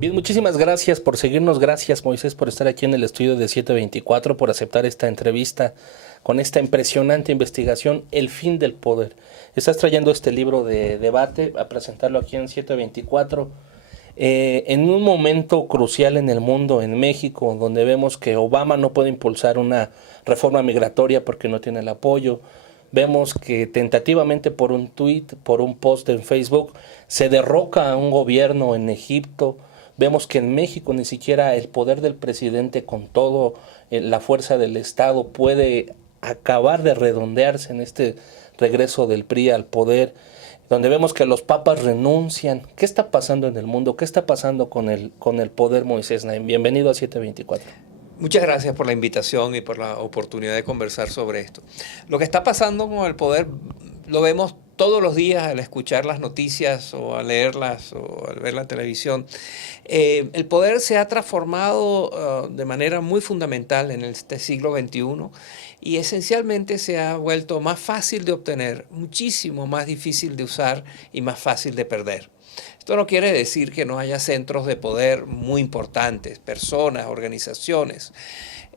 Bien, muchísimas gracias por seguirnos. Gracias, Moisés, por estar aquí en el estudio de 724, por aceptar esta entrevista con esta impresionante investigación, El fin del poder. Estás trayendo este libro de debate a presentarlo aquí en 724. En un momento crucial en el mundo, en México, donde vemos que Obama no puede impulsar una reforma migratoria porque no tiene el apoyo. Vemos que tentativamente por un tuit, por un post en Facebook, se derroca a un gobierno en Egipto. Vemos que en México ni siquiera el poder del presidente con todo la fuerza del Estado puede acabar de redondearse en este regreso del PRI al poder, donde vemos que los papas renuncian. ¿Qué está pasando en el mundo? ¿Qué está pasando con el poder, Moisés Naim? Bienvenido a 724. Muchas gracias por la invitación y por la oportunidad de conversar sobre esto. Lo que está pasando con el poder lo vemos todos los días al escuchar las noticias o al leerlas o al ver la televisión. El poder se ha transformado de manera muy fundamental en este siglo XXI y esencialmente se ha vuelto más fácil de obtener, muchísimo más difícil de usar y más fácil de perder. Esto no quiere decir que no haya centros de poder muy importantes, personas, organizaciones,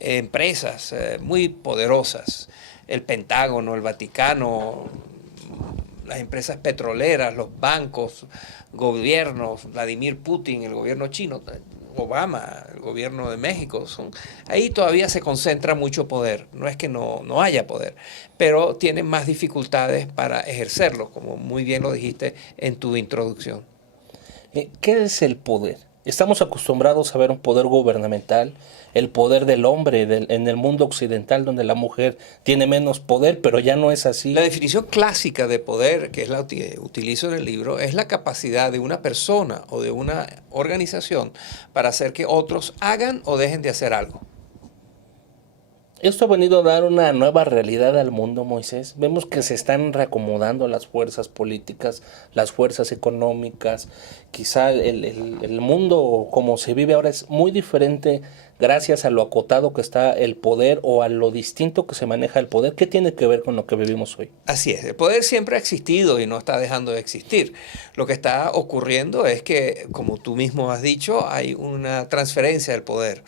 empresas muy poderosas, el Pentágono, el Vaticano, las empresas petroleras, los bancos, gobiernos, Vladimir Putin, el gobierno chino, Obama, el gobierno de México, ahí todavía se concentra mucho poder. No es que no haya poder, pero tienen más dificultades para ejercerlo, como muy bien lo dijiste en tu introducción. ¿Qué es el poder? Estamos acostumbrados a ver un poder gubernamental, el poder del hombre en el mundo occidental, donde la mujer tiene menos poder, pero ya no es así. La definición clásica de poder, que es la que utilizo en el libro, es la capacidad de una persona o de una organización para hacer que otros hagan o dejen de hacer algo. Esto ha venido a dar una nueva realidad al mundo, Moisés. Vemos que se están reacomodando las fuerzas políticas, las fuerzas económicas. Quizá el mundo como se vive ahora es muy diferente gracias a lo acotado que está el poder o a lo distinto que se maneja el poder. ¿Qué tiene que ver con lo que vivimos hoy? Así es, el poder siempre ha existido y no está dejando de existir. Lo que está ocurriendo es que, como tú mismo has dicho, hay una transferencia del poder.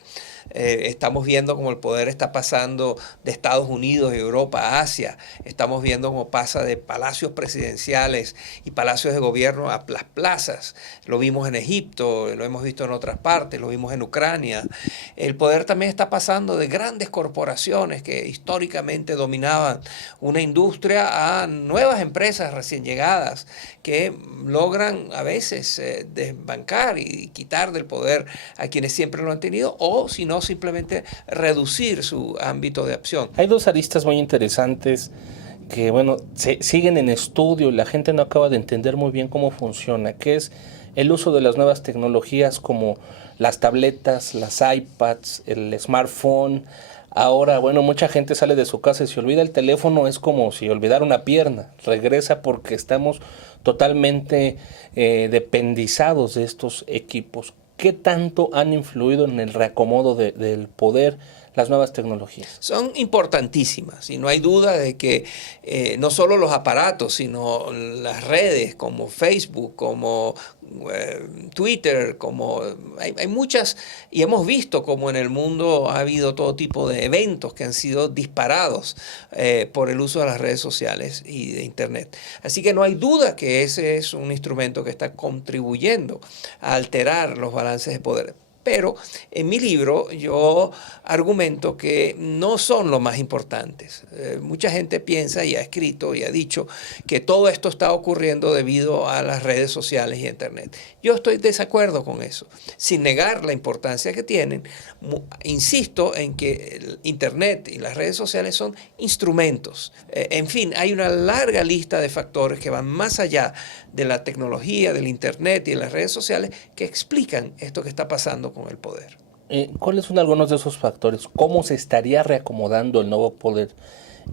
Estamos viendo cómo el poder está pasando de Estados Unidos, Europa, a Asia. Estamos viendo cómo pasa de palacios presidenciales y palacios de gobierno a las plazas. Lo vimos en Egipto, lo hemos visto en otras partes, lo vimos en Ucrania. El poder también está pasando de grandes corporaciones que históricamente dominaban una industria a nuevas empresas recién llegadas que logran a veces desbancar y quitar del poder a quienes siempre lo han tenido, o si no, simplemente reducir su ámbito de acción. Hay dos aristas muy interesantes que, bueno, siguen en estudio y la gente no acaba de entender muy bien cómo funciona, que es el uso de las nuevas tecnologías como las tabletas, las iPads, el smartphone. Ahora, bueno, mucha gente sale de su casa y se olvida el teléfono, es como si olvidara una pierna, regresa porque estamos totalmente dependizados de estos equipos. ¿Qué tanto han influido en el reacomodo del poder las nuevas tecnologías? Son importantísimas y no hay duda de que no solo los aparatos, sino las redes como Facebook, como Twitter, como hay muchas, y hemos visto como en el mundo ha habido todo tipo de eventos que han sido disparados por el uso de las redes sociales y de Internet. Así que no hay duda que ese es un instrumento que está contribuyendo a alterar los balances de poder. Pero en mi libro yo argumento que no son los más importantes. Mucha gente piensa y ha escrito y ha dicho que todo esto está ocurriendo debido a las redes sociales y Internet. Yo estoy de desacuerdo con eso. Sin negar la importancia que tienen, insisto en que el Internet y las redes sociales son instrumentos. En fin, hay una larga lista de factores que van más allá de la tecnología, del Internet y de las redes sociales que explican esto que está pasando con el poder. ¿Cuáles son algunos de esos factores? ¿Cómo se estaría reacomodando el nuevo poder?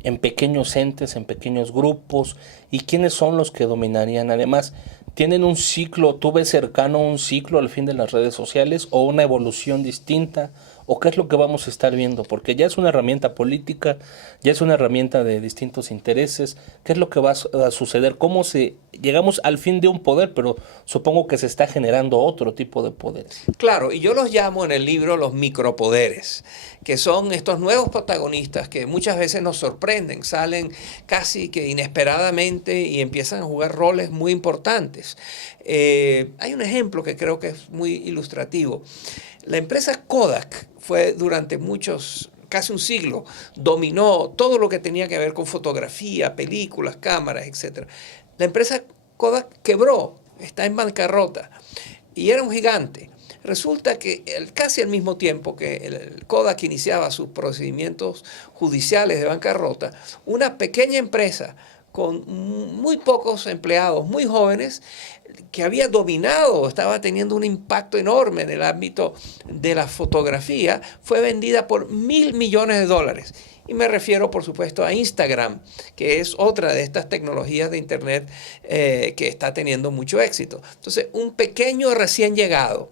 ¿En pequeños entes, en pequeños grupos? ¿Y quiénes son los que dominarían? Además, ¿tienen un ciclo, tú ves cercano un ciclo al fin de las redes sociales o una evolución distinta? ¿O qué es lo que vamos a estar viendo? Porque ya es una herramienta política, ya es una herramienta de distintos intereses. ¿Qué es lo que va a suceder? ¿Cómo se llegamos al fin de un poder, pero supongo que se está generando otro tipo de poderes. Claro, y yo los llamo en el libro los micropoderes, que son estos nuevos protagonistas que muchas veces nos sorprenden, salen casi que inesperadamente y empiezan a jugar roles muy importantes. Hay un ejemplo que creo que es muy ilustrativo. La empresa Kodak fue durante casi un siglo, dominó todo lo que tenía que ver con fotografía, películas, cámaras, etc. La empresa Kodak quebró, está en bancarrota y era un gigante. Resulta que casi al mismo tiempo que el Kodak iniciaba sus procedimientos judiciales de bancarrota, una pequeña empresa con muy pocos empleados, muy jóvenes, que había dominado, estaba teniendo un impacto enorme en el ámbito de la fotografía, fue vendida por $1.000 millones. Y me refiero, por supuesto, a Instagram, que es otra de estas tecnologías de Internet que está teniendo mucho éxito. Entonces, un pequeño recién llegado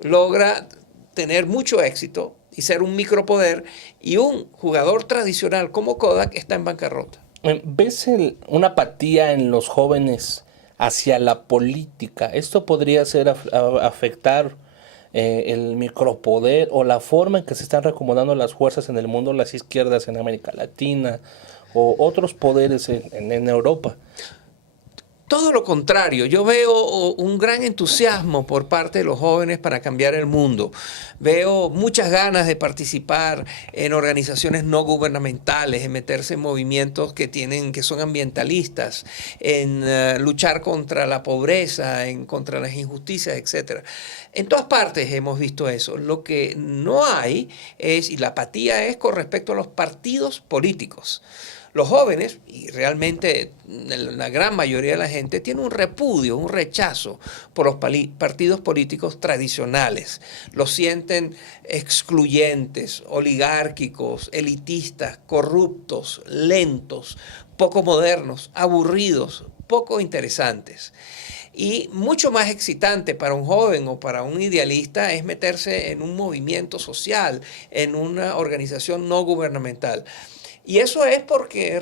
logra tener mucho éxito y ser un micropoder, y un jugador tradicional como Kodak está en bancarrota. ¿Ves una apatía en los jóvenes hacia la política? ¿Esto podría afectar el micropoder o la forma en que se están reacomodando las fuerzas en el mundo, las izquierdas en América Latina o otros poderes en Europa? Todo lo contrario, yo veo un gran entusiasmo por parte de los jóvenes para cambiar el mundo. Veo muchas ganas de participar en organizaciones no gubernamentales, en meterse en movimientos que son ambientalistas, en luchar contra la pobreza, contra las injusticias, etc. En todas partes hemos visto eso. Lo que no hay y la apatía es con respecto a los partidos políticos. Los jóvenes, y realmente la gran mayoría de la gente, tiene un repudio, un rechazo por los partidos políticos tradicionales. Los sienten excluyentes, oligárquicos, elitistas, corruptos, lentos, poco modernos, aburridos, poco interesantes. Y mucho más excitante para un joven o para un idealista es meterse en un movimiento social, en una organización no gubernamental. Y eso es porque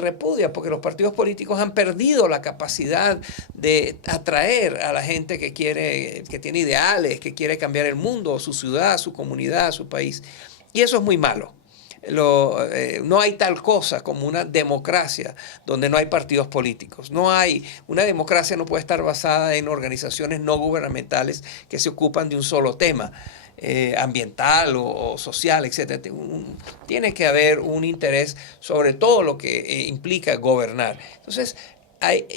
porque los partidos políticos han perdido la capacidad de atraer a la gente que tiene ideales, que quiere cambiar el mundo, su ciudad, su comunidad, su país. Y eso es muy malo. No hay tal cosa como una democracia donde no hay partidos políticos. Una democracia no puede estar basada en organizaciones no gubernamentales que se ocupan de un solo tema. Ambiental o social, etc. Tiene que haber un interés sobre todo lo que implica gobernar. Entonces,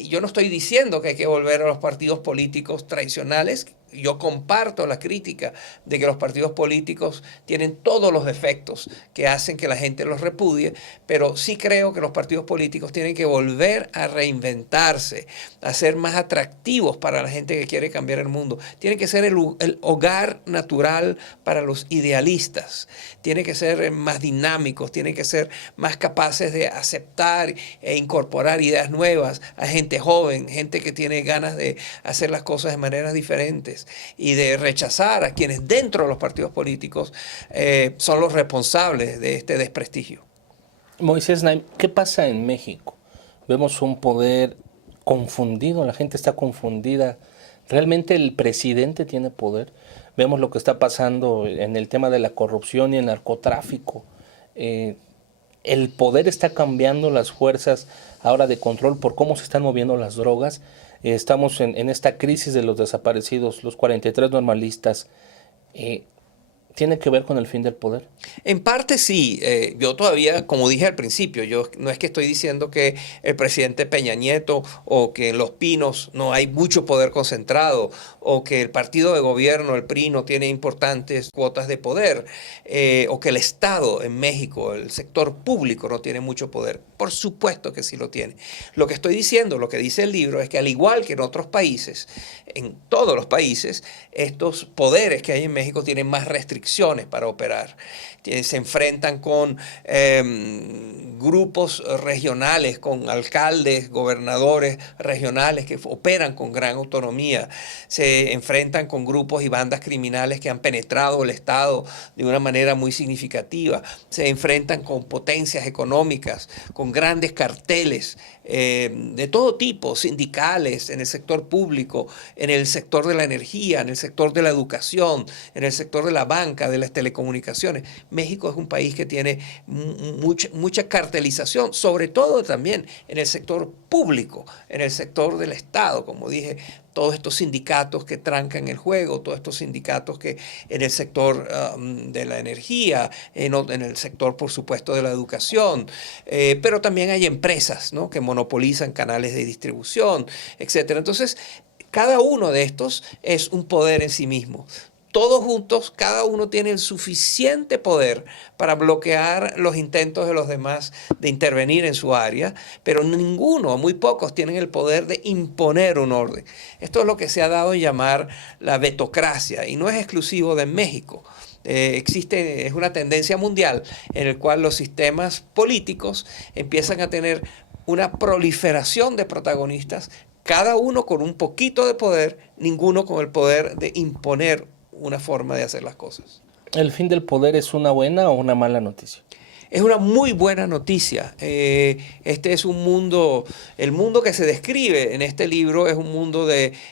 yo no estoy diciendo que hay que volver a los partidos políticos tradicionales. Yo comparto la crítica de que los partidos políticos tienen todos los defectos que hacen que la gente los repudie, pero sí creo que los partidos políticos tienen que volver a reinventarse, a ser más atractivos para la gente que quiere cambiar el mundo. Tienen que ser el hogar natural para los idealistas. Tienen que ser más dinámicos, tienen que ser más capaces de aceptar e incorporar ideas nuevas a gente joven, gente que tiene ganas de hacer las cosas de maneras diferentes, y de rechazar a quienes dentro de los partidos políticos son los responsables de este desprestigio. Moisés Naim, ¿qué pasa en México? Vemos un poder confundido, la gente está confundida. ¿Realmente el presidente tiene poder? Vemos lo que está pasando en el tema de la corrupción y el narcotráfico. El poder está cambiando las fuerzas ahora de control por cómo se están moviendo las drogas. Estamos en esta crisis de los desaparecidos, los 43 normalistas. ¿Tiene que ver con el fin del poder? En parte sí. Yo todavía, como dije al principio, yo no es que estoy diciendo que el presidente Peña Nieto o que en Los Pinos no hay mucho poder concentrado o que el partido de gobierno, el PRI, no tiene importantes cuotas de poder o que el Estado en México, el sector público, no tiene mucho poder. Por supuesto que sí lo tiene. Lo que estoy diciendo, lo que dice el libro, es que al igual que en otros países, en todos los países, estos poderes que hay en México tienen más restricciones para operar. Se enfrentan con grupos regionales, con alcaldes, gobernadores regionales que operan con gran autonomía. Se enfrentan con grupos y bandas criminales que han penetrado el Estado de una manera muy significativa. Se enfrentan con potencias económicas, con grandes carteles de todo tipo, sindicales, en el sector público, en el sector de la energía, en el sector de la educación, en el sector de la banca, de las telecomunicaciones. México es un país que tiene mucha cartelización, sobre todo también en el sector público, en el sector del Estado, como dije, todos estos sindicatos que trancan el juego, todos estos sindicatos que en el sector de la energía, en el sector, por supuesto, de la educación, pero también hay empresas, ¿no?, que monopolizan canales de distribución, etcétera. Entonces, cada uno de estos es un poder en sí mismo. Todos juntos, cada uno tiene el suficiente poder para bloquear los intentos de los demás de intervenir en su área, pero ninguno, muy pocos, tienen el poder de imponer un orden. Esto es lo que se ha dado en llamar la vetocracia, y no es exclusivo de México. Es una tendencia mundial en la cual los sistemas políticos empiezan a tener una proliferación de protagonistas, cada uno con un poquito de poder, ninguno con el poder de imponer una forma de hacer las cosas. ¿El fin del poder es una buena o una mala noticia? Es una muy buena noticia. Este es un mundo, el mundo que se describe en este libro es un mundo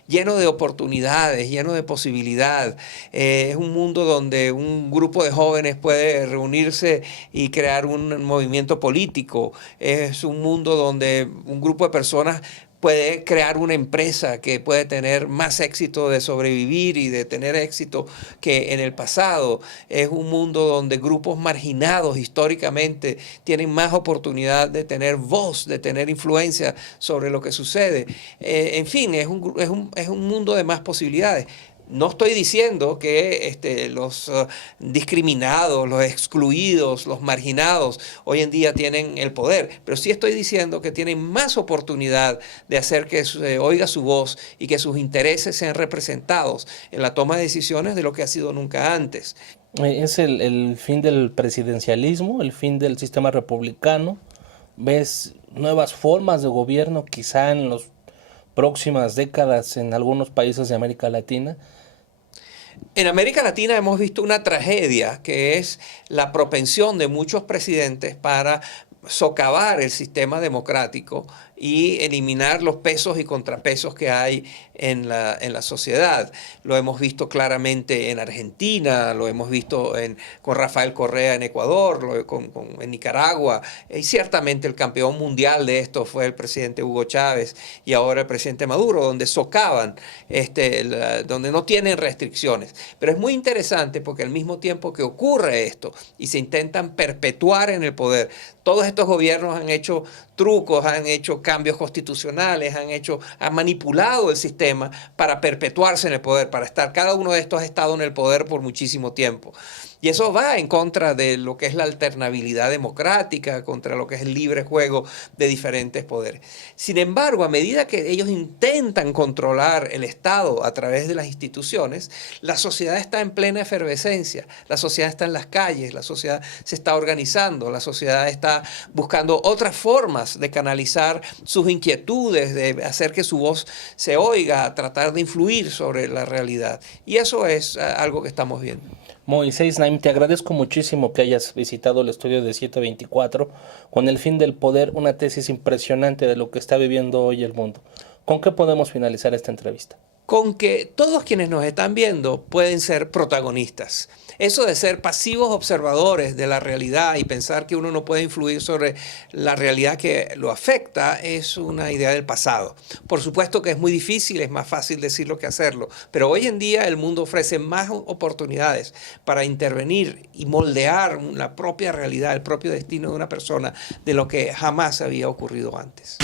lleno de oportunidades, lleno de posibilidad. Es un mundo donde un grupo de jóvenes puede reunirse y crear un movimiento político. Es un mundo donde un grupo de personas puede crear una empresa que puede tener más éxito de sobrevivir y de tener éxito que en el pasado. Es un mundo donde grupos marginados históricamente tienen más oportunidad de tener voz, de tener influencia sobre lo que sucede. En fin, es un mundo de más posibilidades. No estoy diciendo que los discriminados, los excluidos, los marginados hoy en día tienen el poder, pero sí estoy diciendo que tienen más oportunidad de hacer que se oiga su voz y que sus intereses sean representados en la toma de decisiones de lo que ha sido nunca antes. ¿Es el fin del presidencialismo, el fin del sistema republicano? ¿Ves nuevas formas de gobierno quizá en las próximas décadas en algunos países de América Latina? En América Latina hemos visto una tragedia que es la propensión de muchos presidentes para socavar el sistema democrático y eliminar los pesos y contrapesos que hay en la sociedad. Lo hemos visto claramente en Argentina, lo hemos visto con Rafael Correa en Ecuador, en Nicaragua, y ciertamente el campeón mundial de esto fue el presidente Hugo Chávez y ahora el presidente Maduro, donde socavan, donde no tienen restricciones. Pero es muy interesante porque al mismo tiempo que ocurre esto y se intentan perpetuar en el poder, todos estos gobiernos han hecho trucos, han hecho cambios constitucionales, han manipulado el sistema para perpetuarse en el poder, para estar. Cada uno de estos ha estado en el poder por muchísimo tiempo. Y eso va en contra de lo que es la alternabilidad democrática, contra lo que es el libre juego de diferentes poderes. Sin embargo, a medida que ellos intentan controlar el Estado a través de las instituciones, la sociedad está en plena efervescencia, la sociedad está en las calles, la sociedad se está organizando, la sociedad está buscando otras formas de canalizar sus inquietudes, de hacer que su voz se oiga, tratar de influir sobre la realidad. Y eso es algo que estamos viendo. Moisés Naim, te agradezco muchísimo que hayas visitado el estudio de 724 con el fin del poder, una tesis impresionante de lo que está viviendo hoy el mundo. ¿Con qué podemos finalizar esta entrevista? Con que todos quienes nos están viendo pueden ser protagonistas. Eso de ser pasivos observadores de la realidad y pensar que uno no puede influir sobre la realidad que lo afecta es una idea del pasado. Por supuesto que es muy difícil, es más fácil decirlo que hacerlo, pero hoy en día el mundo ofrece más oportunidades para intervenir y moldear la propia realidad, el propio destino de una persona de lo que jamás había ocurrido antes.